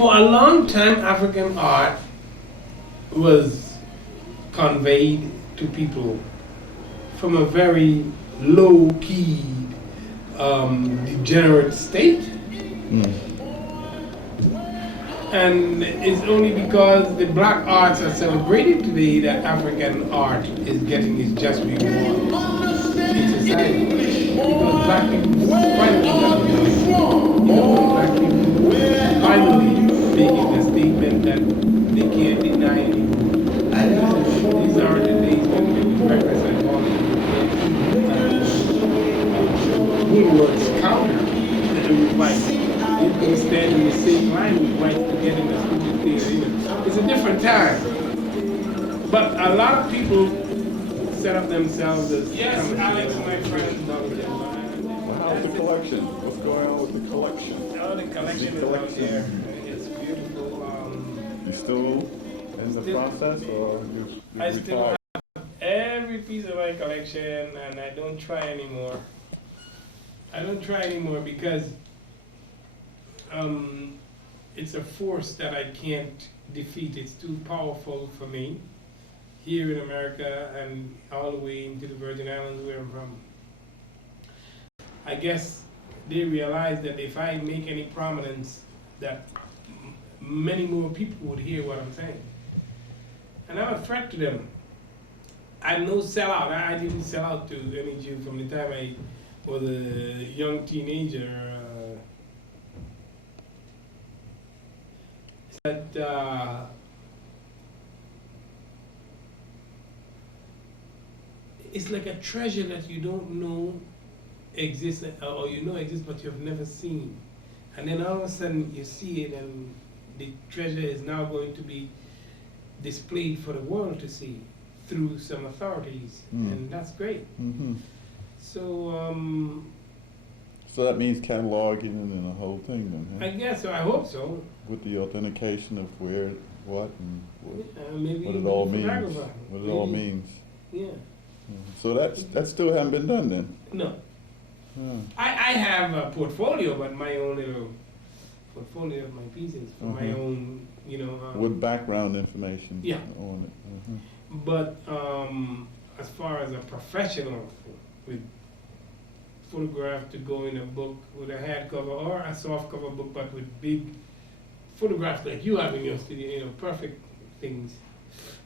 For a long time, African art was conveyed to people from a very low key, degenerate state. And it's only because the black arts are celebrated today that African art is getting its just reward in society. Because black people finally got it right. Black people finally making a statement that they can't deny anymore. These are the days when we reckless and Woodward's counter and fight. You can stand in the same line with whites to get in the movie theater. It's a different time. But a lot of people set up themselves as Yes, Alex, my friend. Well, how's the collection? What's going on with the collection? Oh, the collection is out there. It's beautiful. You still in the process, or you I still retired? have every piece of my collection, and I don't try anymore. I don't try anymore because it's a force that I can't defeat. It's too powerful for me here in America and all the way into the Virgin Islands where I'm from. I guess they realize that if I make any prominence, that many more people would hear what I'm saying. And I'm a threat to them. I'm no sellout. I didn't sell out to any Jew from the time I was a young teenager. It's like a treasure that you don't know exists, or you know exists, but you've never seen. And then all of a sudden you see it, and the treasure is now going to be displayed for the world to see through some authorities, and that's great. So So that means cataloging and the whole thing, then, huh? I guess so. I hope so. With the authentication of where, what, and what, Maybe what it all even means. photographer. What it all Maybe. means. Yeah. So that still haven't been done then. No. Huh. I have a portfolio, but my own little portfolio of my pieces for my own, With background information. Yeah. On it. But as far as a professional with photograph to go in a book with a hardcover or a softcover book, but with big photographs like you have in your studio, perfect things.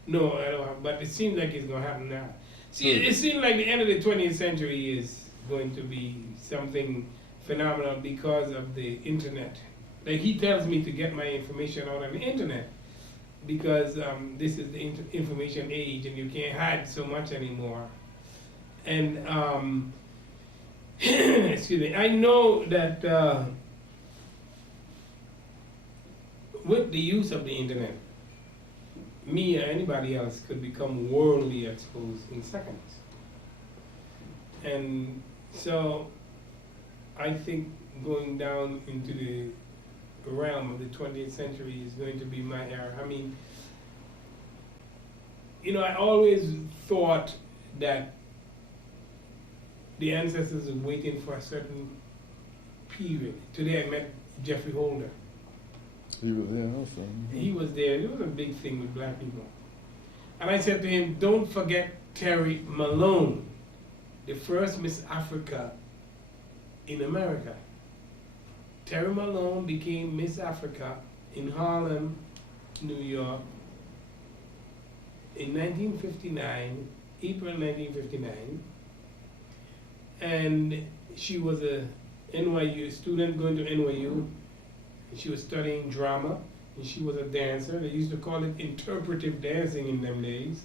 No, I don't have, but it seems like it's going to happen now. See, it seems like the end of the 20th century is going to be something phenomenal because of the internet. Like he tells me to get my information out on the internet because this is the information age and you can't hide so much anymore. And excuse me, I know that with the use of the internet, me or anybody else could become worldly exposed in seconds. And so I think going down into the realm of the 20th century is going to be my era. I mean, I always thought that the ancestors were waiting for a certain period. Today I met Jeffrey Holder. He was there also. He was there. It was a big thing with black people. And I said to him, don't forget Terry Malone, the first Miss Africa in America. Terry Malone became Miss Africa in Harlem, New York in 1959, April 1959. And she was a NYU student going to NYU. She was studying drama, and she was a dancer. They used to call it interpretive dancing in them days.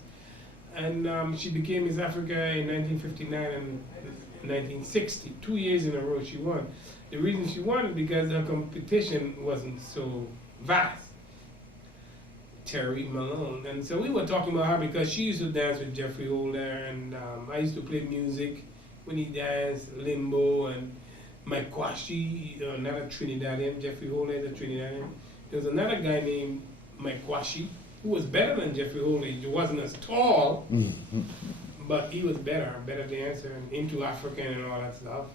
And she became Miss Africa in 1959 and 1960. 2 years in a row she won. The reason she won is because her competition wasn't so vast. Terry Malone. And so we were talking about her because she used to dance with Jeffrey Holder, and I used to play music when he danced, limbo, and Mike Kwashi, another Trinidadian. Jeffrey Holder is a Trinidadian. There was another guy named Mike Kwashi who was better than Jeffrey Holder. He wasn't as tall, but he was better dancer and into African and all that stuff.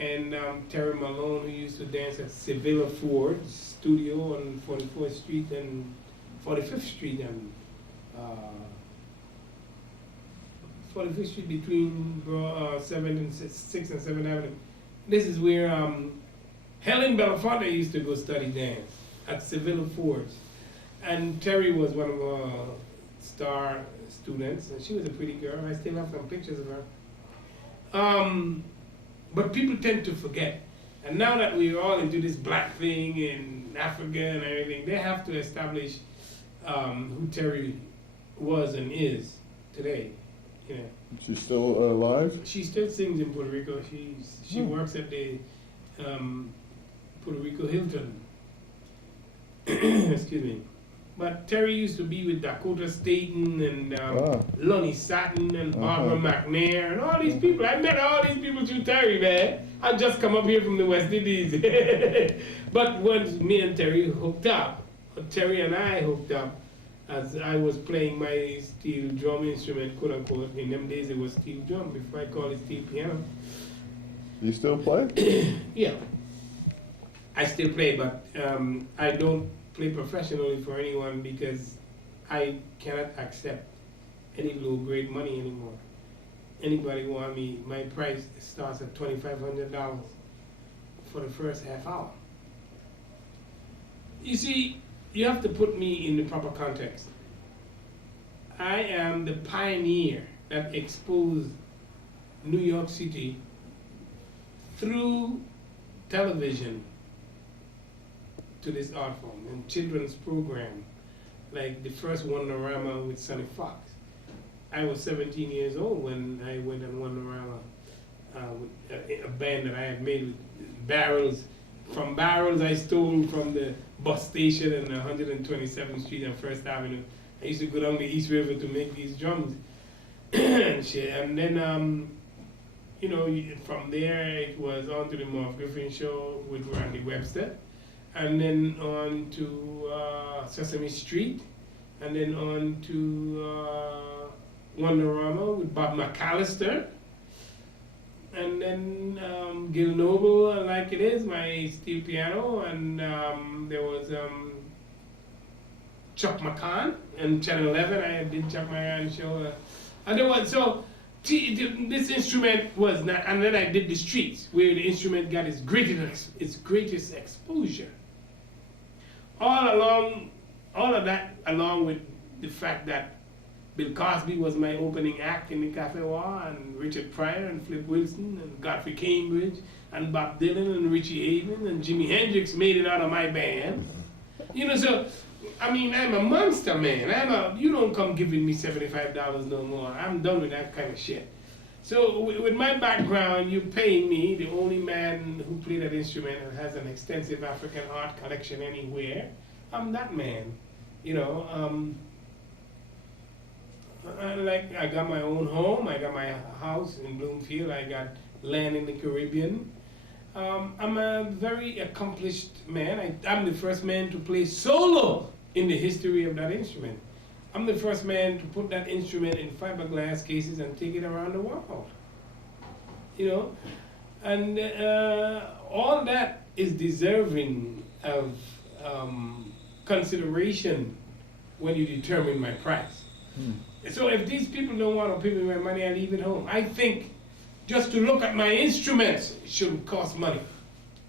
and Terry Malone, who used to dance at Sevilla Ford's studio on 44th Street and 45th Street and 45th Street between 7th and 6th and 7th Avenue. This is where Helen Belafonte used to go study dance at Sevilla Ford's. And Terry was one of our star students, and she was a pretty girl. I still have some pictures of her. But people tend to forget. And now that we're all into this black thing in Africa and everything, they have to establish who Terry was and is today. You know. She's still alive? She still sings in Puerto Rico. She works at the Puerto Rico Hilton. Excuse me. But Terry used to be with Dakota Staten and Lonnie Satin and Barbara McNair and all these people. I met all these people through Terry, man. I just come up here from the West Indies. But once me and Terry hooked up, Terry and I hooked up, as I was playing my steel drum instrument, quote unquote. In them days it was steel drum, before I called it steel piano. You still play? Yeah. I still play, but I don't play professionally for anyone because I cannot accept any low-grade money anymore. Anybody want me, my price starts at $2,500 for the first half hour. You see, you have to put me in the proper context. I am the pioneer that exposed New York City through television to this art form and children's program, like the first Wonderama with Sonny Fox. I was 17 years old when I went on Wonderama with a band that I had made with barrels. From barrels I stole from the bus station in 127th Street and First Avenue. I used to go down the East River to make these drums and shit. And then, you know, from there it was on to the Marv Griffin Show with Randy Webster, and then on to Sesame Street, and then on to Wonderama with Bob McAllister, and then Gil Noble, Like It Is, my steel piano, and there was Chuck McCann and Channel 11. I did Chuck McCann show, and there was this instrument was not, and then I did the streets where the instrument got its greatest exposure. All of that, along with the fact that Bill Cosby was my opening act in the Cafe War, and Richard Pryor and Flip Wilson and Godfrey Cambridge and Bob Dylan and Richie Havens and Jimi Hendrix made it out of my band. You know, so I mean, I'm a monster, man. You don't come giving me $75 no more. I'm done with that kind of shit. So with my background, you're paying me, the only man who played that instrument and has an extensive African art collection anywhere. I'm that man, you know. I got my own home. I got my house in Bloomfield. I got land in the Caribbean. I'm a very accomplished man. I'm the first man to play solo in the history of that instrument. I'm the first man to put that instrument in fiberglass cases and take it around the world. You know, and all that is deserving of consideration when you determine my price. So if these people don't want to pay me my money, I leave it home. I think just to look at my instruments should cost money.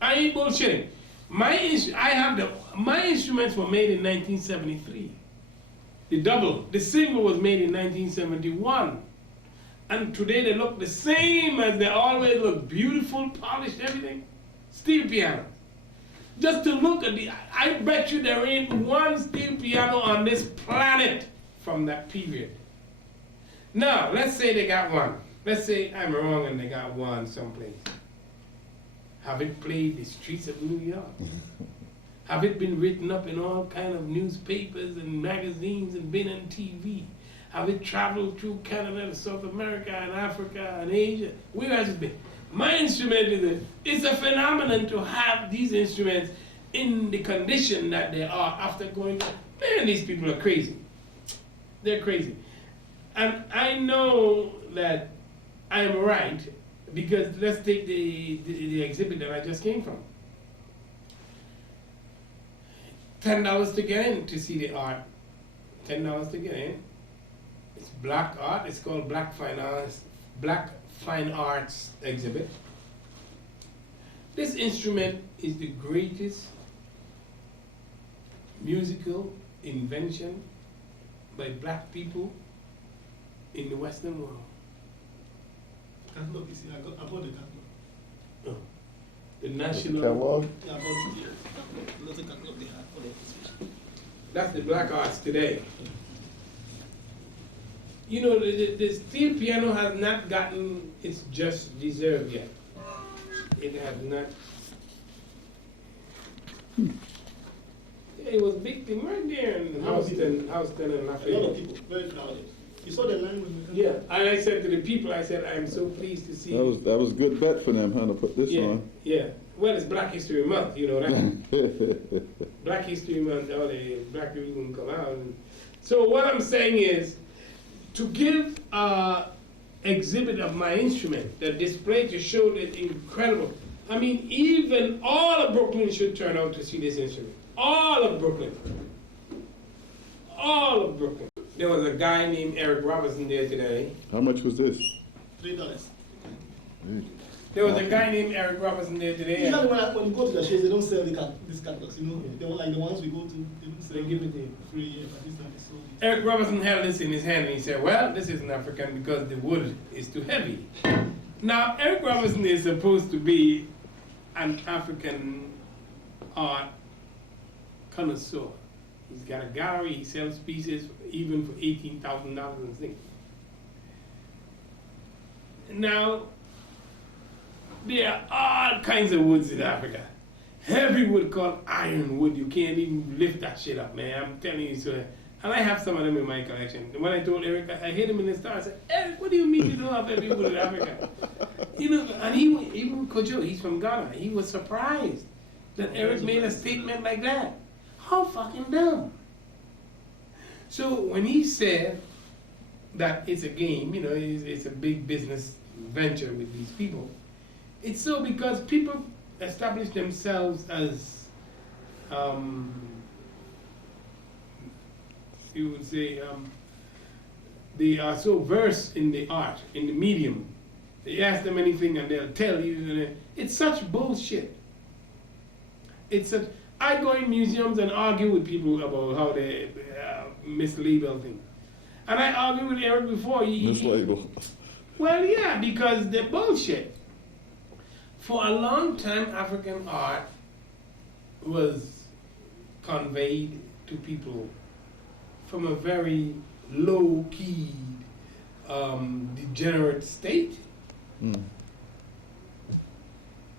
I ain't bullshitting. My instruments were made in 1973. The single was made in 1971. And today they look the same as they always look, beautiful, polished, everything. Steel piano. Just to look at I bet you there ain't one steel piano on this planet from that period. Now, let's say they got one. Let's say I'm wrong and they got one someplace. Have it played the streets of New York? Have it been written up in all kind of newspapers and magazines and been on TV? Have it traveled through Canada, South America, and Africa, and Asia? Where has it been? My instrument it's a phenomenon to have these instruments in the condition that they are after going to, man, these people are crazy. They're crazy. And I know that I'm right Because let's take the exhibit that I just came from. $10 to get in to see the art. $10 to get in. It's black art. It's called Black Fine Arts exhibit. This instrument is the greatest musical invention by black people in the Western world. Catalog, you see, I bought the catalog. Oh. The The national. catalog? Yeah, I bought it here. Lots of catalog they had for the exhibition. That's the black arts today. You know, the steel piano has not gotten its just deserved yet. It has not. It was a big thing right there in Houston and A lot of Lafayette. people, very crowded. You saw the line when we Yeah, and I said to the people, I said, I am so pleased to see. That was a good bet for them, huh, to put this Yeah, on. yeah. Well, it's Black History Month, you know that. Black History Month, all the black people can come out. So what I'm saying is, to give an exhibit of my instrument, that display to show that incredible. I mean, even all of Brooklyn should turn out to see this instrument. All of Brooklyn. All of Brooklyn. There was a guy named Eric Robinson there today. How much was this? $3. There was a guy named Eric Robinson there today. Usually when you go to the shows, they don't sell these catalogs, you know. They were like the ones we go to, they don't sell They give it to you. free, yeah, but this time they sold it. Eric Robinson held this in his hand and he said, well, this isn't African because the wood is too heavy. Now, Eric Robinson is supposed to be an African art connoisseur. He's got a gallery, he sells pieces even for $18,000 and things. Now, there are all kinds of woods in Africa. Heavy wood called ironwood. You can't even lift that shit up, man. I'm telling you. So, and I have some of them in my collection. When I told Eric, I hit him in the star. I said, Eric, what do you mean you don't have heavy wood in Africa? You know, and even Kojo, he's from Ghana. He was surprised that Eric made a statement like that. How fucking dumb. So when he said that it's a game, you know, it's a big business venture with these people, it's so because people establish themselves as, you would say, they are so versed in the art, in the medium. You ask them anything and they'll tell you. It's such bullshit. It's such. I go in museums and argue with people about how they mislabel things. And I argued with Eric before. Mislabel. Well, yeah, because they're bullshit. For a long time, African art was conveyed to people from a very low-key, degenerate state. Mm.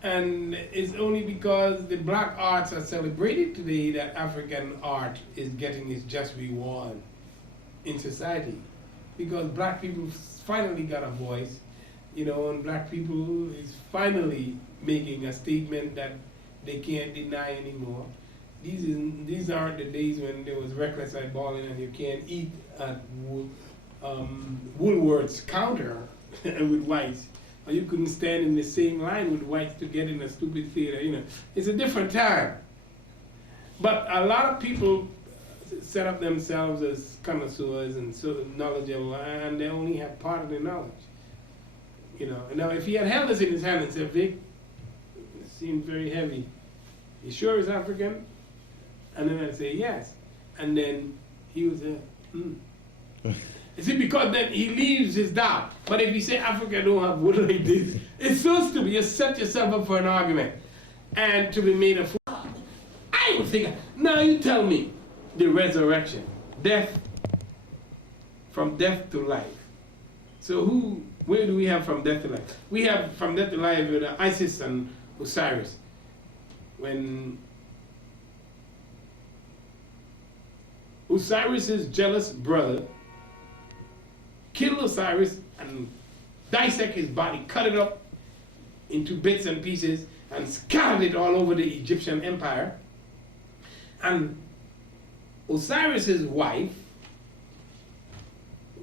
And it's only because the black arts are celebrated today that African art is getting its just reward in society. Because black people finally got a voice, you know, and black people is finally making a statement that they can't deny anymore. These aren't the days when there was reckless eyeballing and you can't eat at Woolworth's counter with whites. Or you couldn't stand in the same line with whites to get in a stupid theater, you know. It's a different time. But a lot of people set up themselves as connoisseurs and so knowledgeable, and they only have part of the knowledge. You know, and now if he had held this in his hand and said, Vic, it seems very heavy. You sure it's African? And then I'd say, yes. And then he would say, You see, because then he leaves his doubt. But if you say Africa don't have wood like this, it's so stupid. You set yourself up for an argument and to be made a fool. I would think, now you tell me the resurrection, death, from death to life. So where do we have from death to life? We have from death to life with Isis and Osiris. When Osiris's jealous brother killed Osiris and dissect his body, cut it up into bits and pieces, and scattered it all over the Egyptian empire. And Osiris's wife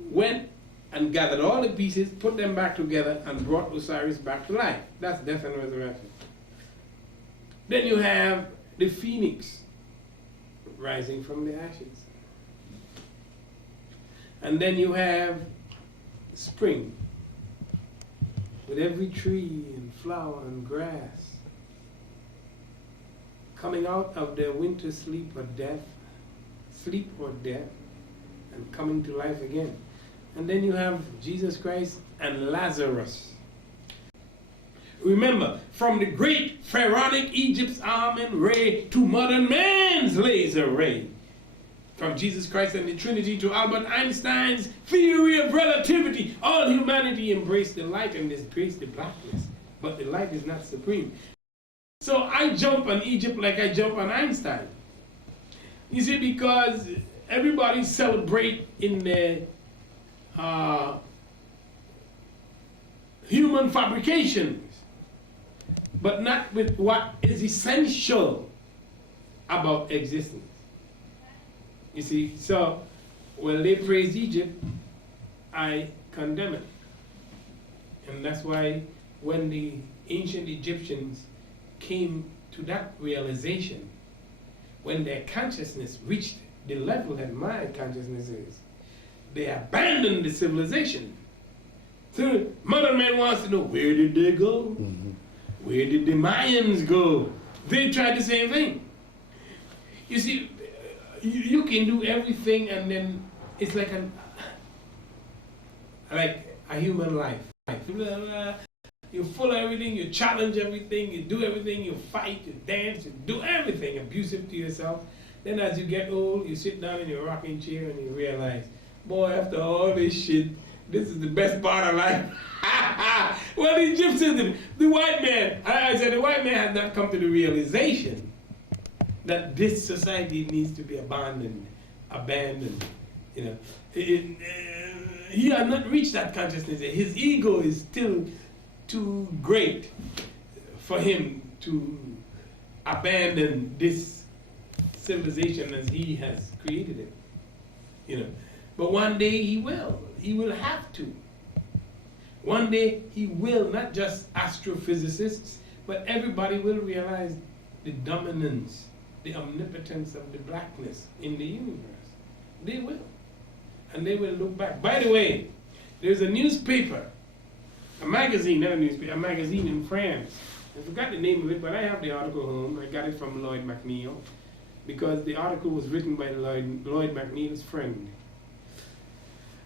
went and gathered all the pieces, put them back together, and brought Osiris back to life. That's death and resurrection. Then you have the phoenix rising from the ashes. And then you have spring, with every tree and flower and grass coming out of their winter sleep or death, and coming to life again. And then you have Jesus Christ and Lazarus. Remember, from the great pharaonic Egypt's almond ray to modern man's laser ray. From Jesus Christ and the Trinity to Albert Einstein's theory of relativity, all humanity embraced the light and disgraced the blackness. But the light is not supreme. So I jump on Egypt like I jump on Einstein. You see, because everybody celebrate in the human fabrications, but not with what is essential about existence. You see, so when they praise Egypt, I condemn it. And that's why when the ancient Egyptians came to that realization, when their consciousness reached the level that my consciousness is, they abandoned the civilization. So modern man wants to know, where did they go? Mm-hmm. Where did the Mayans go? They tried the same thing. You see, you can do everything, and then it's like a human life. You follow everything, you challenge everything, you do everything, you fight, you dance, you do everything abusive to yourself. Then as you get old, you sit down in your rocking chair and you realize, boy, after all this shit, this is the best part of life. Well, the Egyptians, the white man, I said the white man has not come to the realization that this society needs to be abandoned. You know, he has not reached that consciousness. His ego is still too great for him to abandon this civilization as he has created it. You know, but one day he will. He will have to. One day he will, not just astrophysicists, but everybody will realize the dominance, the omnipotence of the blackness in the universe. They will. And they will look back. By the way, there's a newspaper, a magazine, not a newspaper, a magazine in France. I forgot the name of it, but I have the article home. I got it from Lloyd McNeil, because the article was written by Lloyd McNeil's friend.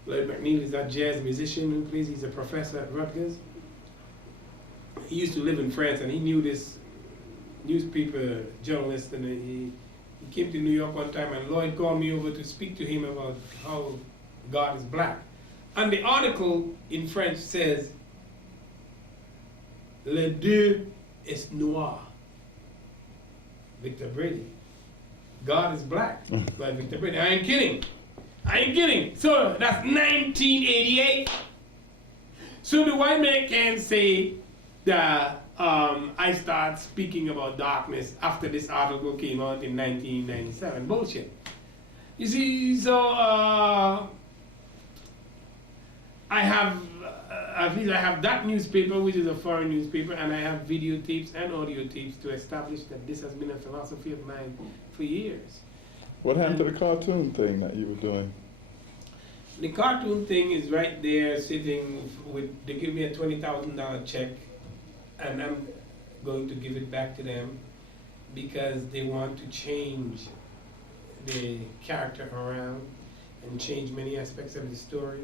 Lloyd McNeil is that jazz musician who plays, he's a professor at Rutgers. He used to live in France, and he knew this newspaper journalist, and he came to New York one time, and Lloyd called me over to speak to him about how God is black. And the article in French says, Le Dieu est noir, Victor Brady. God is black, by Victor Brady. I ain't kidding. I ain't kidding. So that's 1988. So the white man can't say that I started speaking about darkness after this article came out in 1997. Bullshit. You see, so I have, at least I have that newspaper, which is a foreign newspaper, and I have videotapes and audio tapes to establish that this has been a philosophy of mine for years. What happened to the cartoon thing that you were doing? The cartoon thing is right there sitting with, they give me a $20,000 check, and I'm going to give it back to them because they want to change the character around and change many aspects of the story.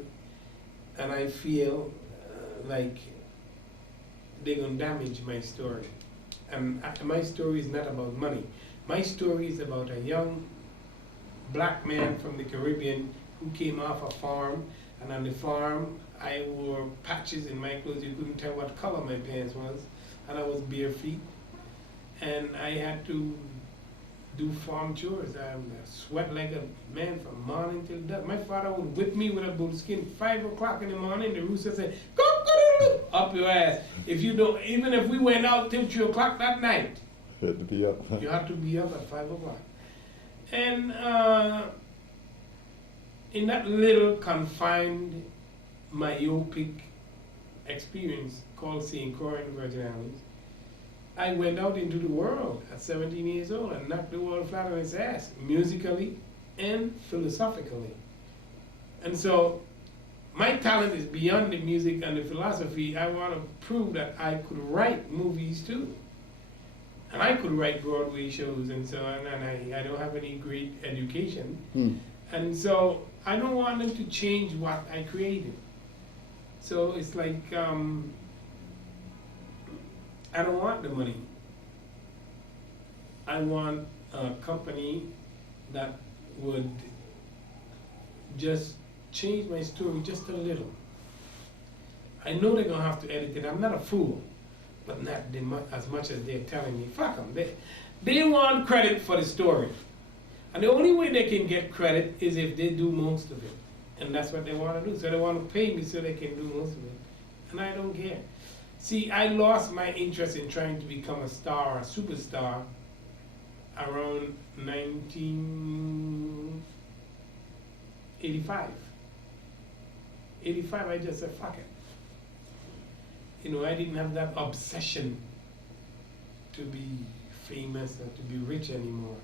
And I feel like they're going to damage my story. And my story is not about money. My story is about a young black man from the Caribbean who came off a farm, and on the farm I wore patches in my clothes. You couldn't tell what color my pants was, and I was bare feet, and I had to do farm chores. I sweat like a man from morning till dusk. My father would whip me with a bullskin 5 o'clock in the morning. The rooster said, "Go, up your ass." If you don't, even if we went out till 3 o'clock that night, You had to be up. you had to be up at 5 o'clock. And in that little confined myopic experience called St. Croix in the Virgin Islands, I went out into the world at 17 years old and knocked the world flat on its ass, musically and philosophically. And so my talent is beyond the music and the philosophy. I want to prove that I could write movies too. And I could write Broadway shows and so on, and I don't have any great education. And so I don't want them to change what I created. So it's like, I don't want the money. I want a company that would just change my story just a little. I know they're gonna have to edit it. I'm not a fool, but not as much as they're telling me. Fuck them. They want credit for the story. And the only way they can get credit is if they do most of it. And that's what they want to do. So they want to pay me so they can do most of it. And I don't care. See, I lost my interest in trying to become a star, a superstar, around 1985. 85, I just said, fuck it. You know, I didn't have that obsession to be famous or to be rich anymore.